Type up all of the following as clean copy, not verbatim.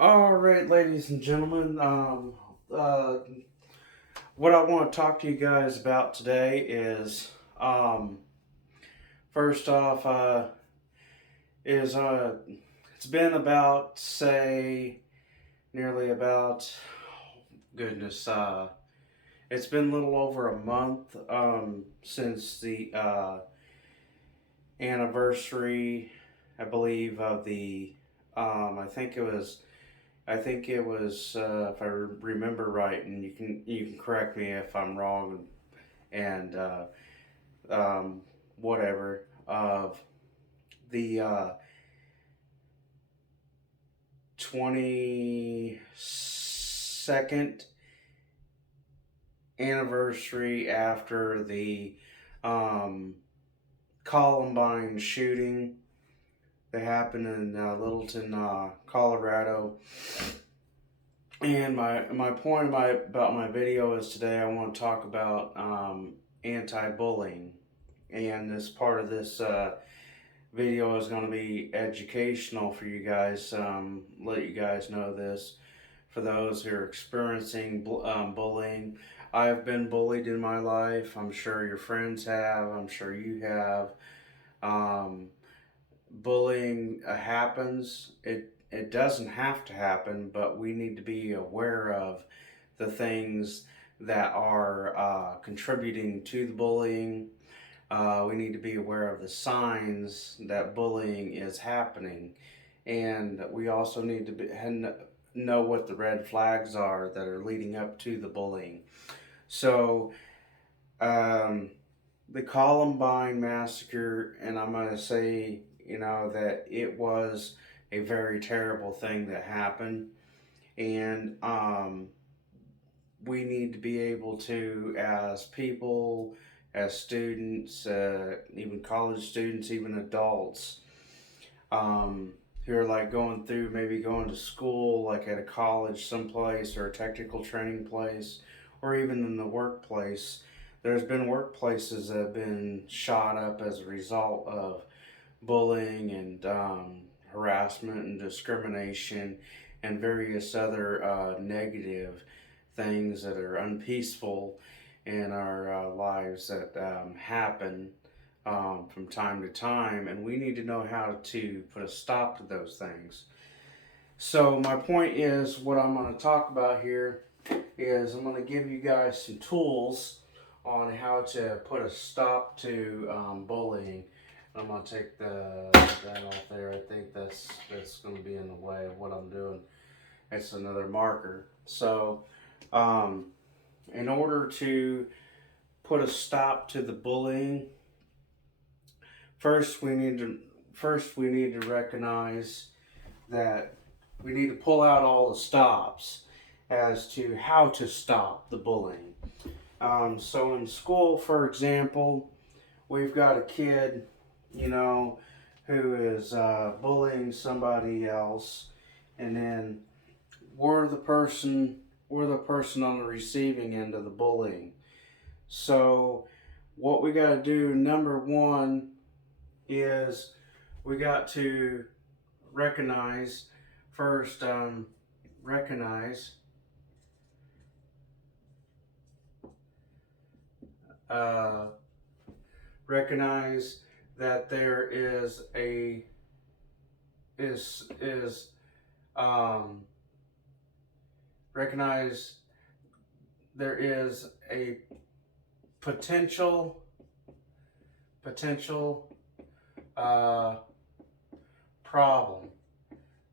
All right, ladies and gentlemen. Uh, what I want to talk to you guys about today is, first off, is it's been about say nearly about goodness, it's been a little over a month since the anniversary, I believe, of the I think it was if I remember right, and you can correct me if I'm wrong, and um, whatever of the 22nd anniversary after the um, Columbine shooting that happened in Littleton, Colorado. And my point about my video is today I want to talk about anti-bullying, and this part of this video is going to be educational for you guys. Let you guys know this for those who are experiencing bullying. I've been bullied in my life. I'm sure your friends have. I'm sure you have. Um, Bullying happens. It doesn't have to happen, but we need to be aware of the things that are contributing to the bullying. We need to be aware of the signs that bullying is happening, and we also need to know what the red flags are that are leading up to the bullying. So, um, the Columbine massacre, and I'm going to say, that it was a very terrible thing that happened, and we need to be able to, as people, as students, even college students, even adults, who are like maybe going to school, like at a college someplace or a technical training place, or even in the workplace. There's been workplaces that have been shot up as a result of bullying and harassment and discrimination and various other negative things that are unpeaceful in our lives that happen from time to time, and we need to know how to put a stop to those things. So, my point is what I'm going to talk about here is I'm going to give you guys some tools on how to put a stop to bullying. I'm going to take that off there. I think that's going to be in the way of what I'm doing. It's another marker. So, in order to put a stop to the bullying, first we need to recognize that we need to pull out all the stops as to how to stop the bullying. So in school, for example, we've got a kid, who is bullying somebody else, and then we're the person on the receiving end of the bullying. So what we got to do, number one, is we got to recognize first. Recognize. Recognize that there is recognize there is a potential problem.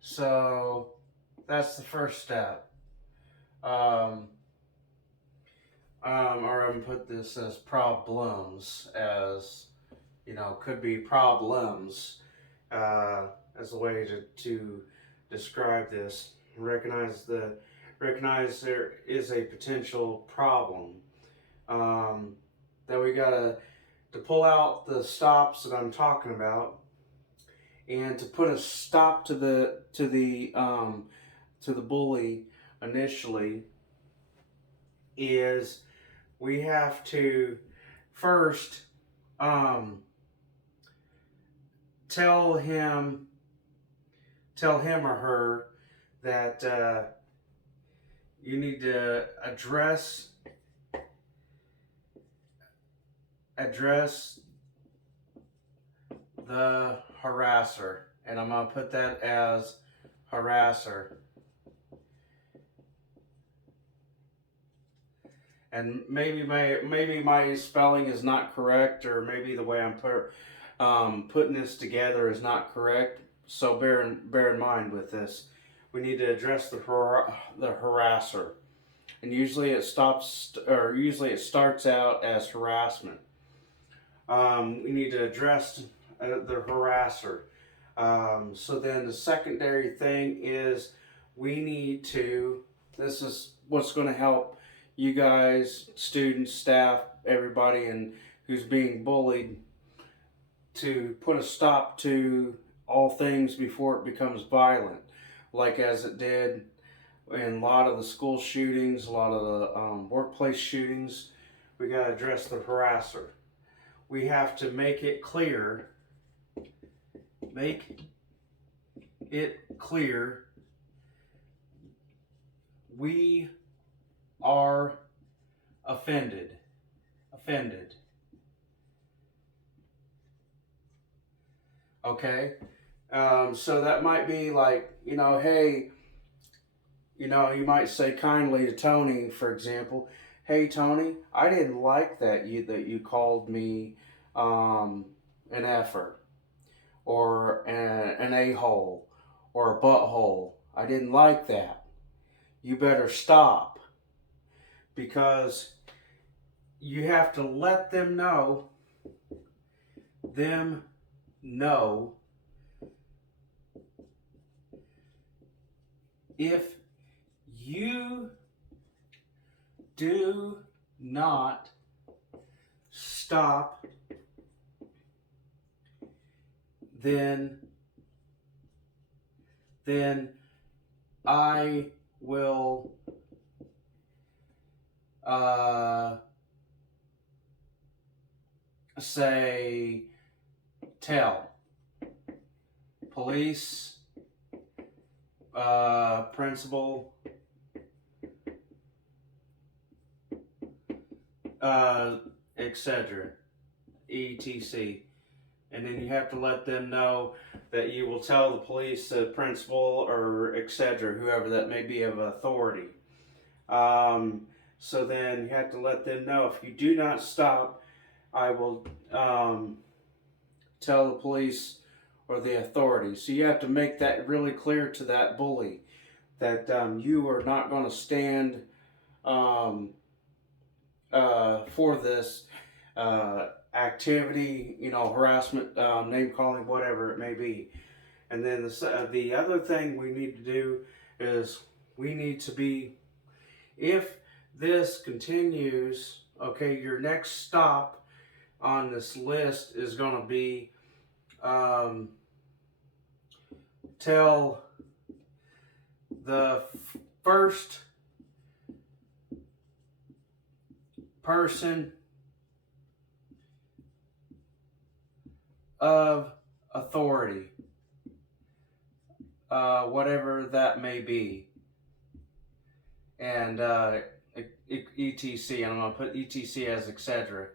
So that's the first step. Or I'm gonna put this as problems, as could be problems, as a way to describe this. Recognize there is a potential problem, that we gotta to pull out the stops that I'm talking about, and to put a stop to the bully initially, is we have to first tell him or her that you need to address the harasser, and I'm gonna put that as harasser. And maybe my spelling is not correct, or maybe the way I'm putting this together is not correct. So bear in mind with this. We need to address the harasser, and usually it starts out as harassment. We need to address the harasser. So then the secondary thing is we need to. This is what's going to help you guys, students, staff, everybody, and who's being bullied, to put a stop to all things before it becomes violent, like as it did in a lot of the school shootings, a lot of the workplace shootings. We got to address the harasser. We have to make it clear. Make it clear we are offended. Okay? So that might be like, hey, you might say kindly to Tony, for example, hey Tony, I didn't like that you called me an effer, or an a-hole, or a butthole. I didn't like that. You better stop, because you have to let them know if you do not stop, then I will say tell police, principal, etc., etc. And then you have to let them know that you will tell the police, the principal, or etc., whoever that may be of authority. So then you have to let them know, if you do not stop, I will tell the police or the authorities. So you have to make that really clear to that bully, that you are not going to stand for this activity, harassment, name calling, whatever it may be. And then the other thing we need to do is we need to be, if this continues, okay, your next stop on this list is going to be tell the first person of authority, whatever that may be, and etc. And I'm going to put etc. as etc.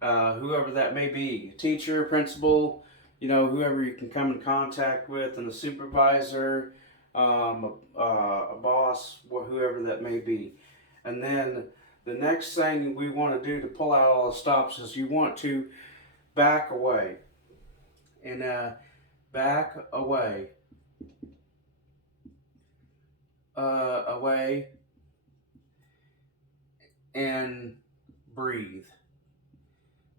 Whoever that may be, teacher, principal, whoever you can come in contact with, and the supervisor, a boss, whoever that may be. And then the next thing we want to do to pull out all the stops is you want to back away. And back away. Away and breathe.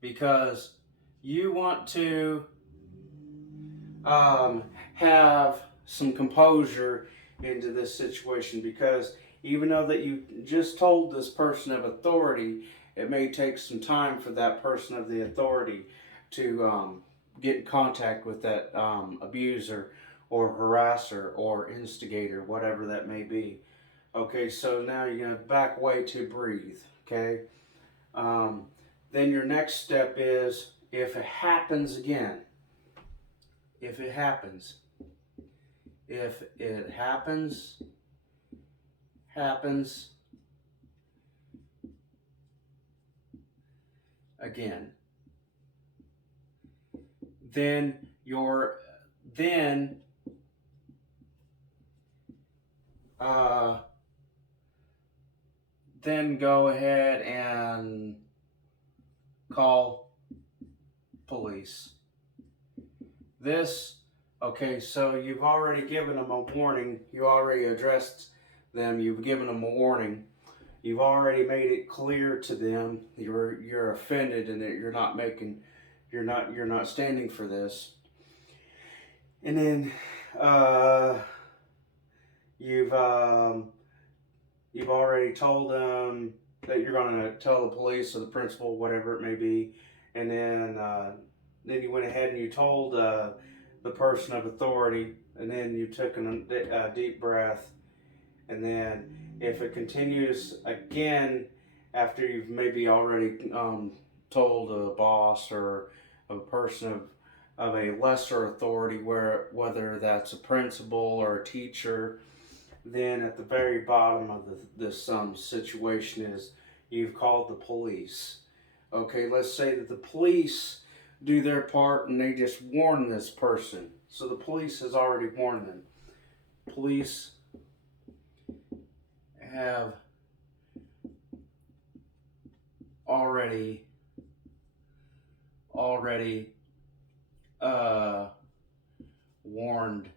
Because you want to have some composure into this situation, because even though that you just told this person of authority, it may take some time for that person of the authority to get in contact with that abuser or harasser or instigator, whatever that may be. Okay, so now you're going to back away to breathe, okay? Then your next step is, if it happens again, if it happens happens again, then then uh, then go ahead and call police. Okay, so you've already given them a warning. You already addressed them. You've given them a warning. You've already made it clear to them you're offended and that you're not standing for this. And then you've you've already told them that you're going to tell the police or the principal, whatever it may be, and then you went ahead and you told the person of authority, and then you took a deep breath, and then if it continues again after you've maybe already told a boss or a person of a lesser authority, whether that's a principal or a teacher, then at the very bottom of this situation is you've called the police. Okay, let's say that the police do their part and they just warn this person. So the police has already warned them. Police have already warned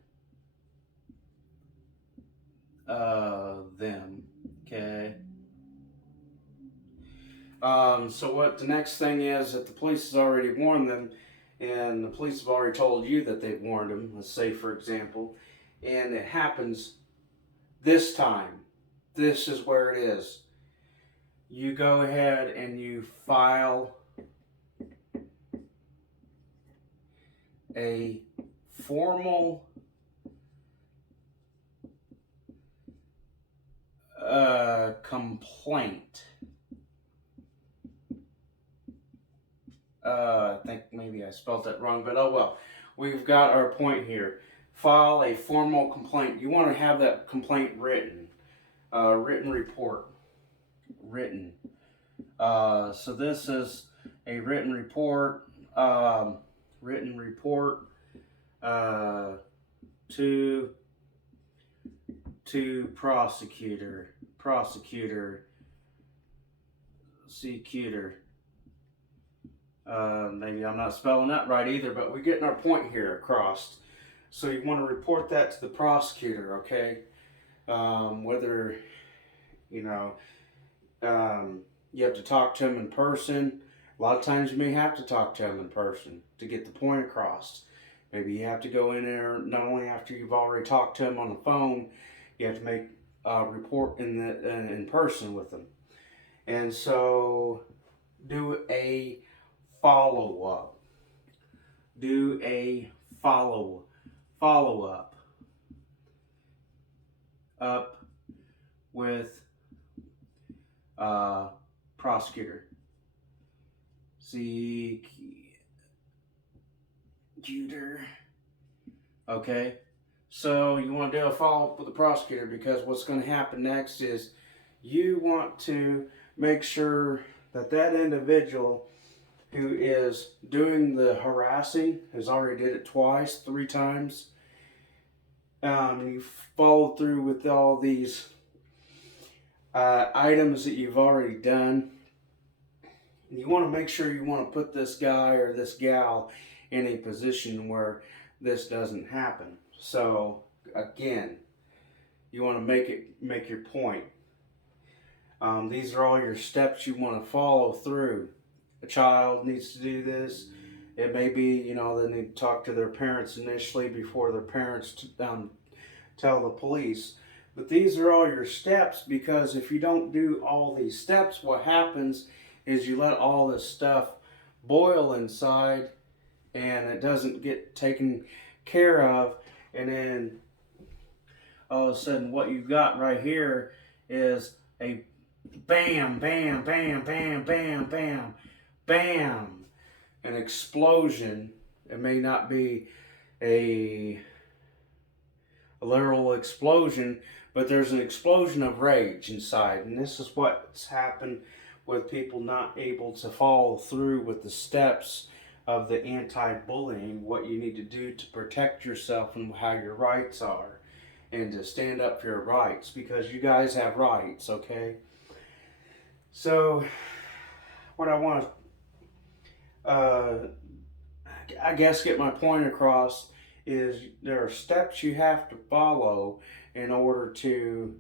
them. Okay. So what the next thing is that the police has already warned them, and the police have already told you that they've warned them. Let's say, for example, and it happens this time. This is where it is. You go ahead and you file a formal complaint. I think maybe I spelled that wrong, but oh well. We've got our point here. File a formal complaint. You want to have that complaint written. Written report. Written. So this is a written report. Written report to prosecutor. Secutor. Maybe I'm not spelling that right either, but we're getting our point here across. So you want to report that to the prosecutor, okay? Whether, you know, you have to talk to him in person. A lot of times you may have to talk to him in person to get the point across. Maybe you have to go in there, not only after you've already talked to him on the phone, you have to make a report in person with them. And so do a follow-up. Do a follow-up with prosecutor. Secutor. Okay. So you want to do a follow-up with the prosecutor, because what's going to happen next is you want to make sure that that individual who is doing the harassing has already did it twice, 3 times. You follow through with all these items that you've already done. You want to make sure you want to put this guy or this gal in a position where this doesn't happen. So again, you want to make your point. These are all your steps you want to follow through. A child needs to do this. It may be, they need to talk to their parents initially before their parents tell the police. But these are all your steps, because if you don't do all these steps, what happens is you let all this stuff boil inside and it doesn't get taken care of. And then all of a sudden what you've got right here is a bam, bam, bam, bam, bam, bam, bam, an explosion. It may not be a a literal explosion, but there's an explosion of rage inside. And this is what's happened with people not able to follow through with the steps of the anti-bullying, what you need to do to protect yourself and how your rights are, and to stand up for your rights, because you guys have rights, okay? So, what I want to, I guess, get my point across is there are steps you have to follow in order to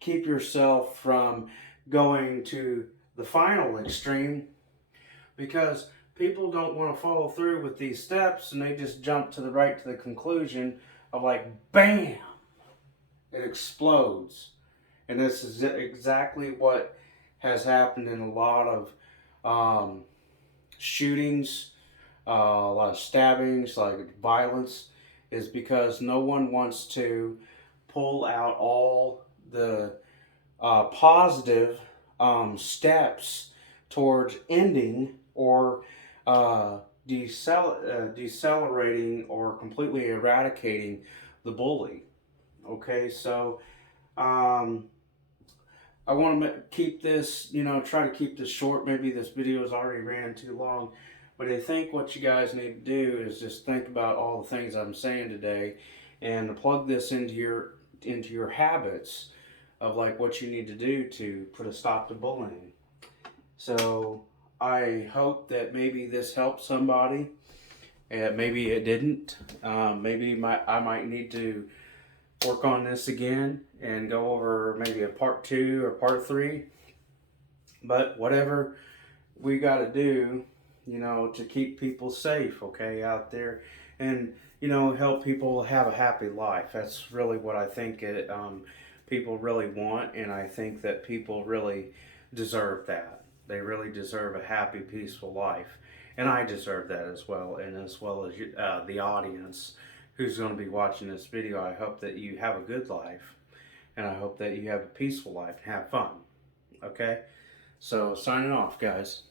keep yourself from going to the final extreme, because people don't want to follow through with these steps and they just jump to the right to the conclusion of like, bam, it explodes. And this is exactly what has happened in a lot of shootings, a lot of stabbings, like violence, is because no one wants to pull out all the positive steps towards ending or decelerating or completely eradicating the bully. Okay, so I want to keep this, try to keep this short. Maybe this video has already ran too long, but I think what you guys need to do is just think about all the things I'm saying today and plug this into your habits of like what you need to do to put a stop to bullying. So I hope that maybe this helped somebody. Maybe it didn't. Maybe I might need to work on this again and go over maybe a part 2 or part 3. But whatever we got to do, to keep people safe, okay, out there, and help people have a happy life. That's really what I think people really want, and I think that people really deserve that. They really deserve a happy, peaceful life, and I deserve that as well, and as well as the audience who's going to be watching this video. I hope that you have a good life, and I hope that you have a peaceful life and have fun. Okay? So, signing off, guys.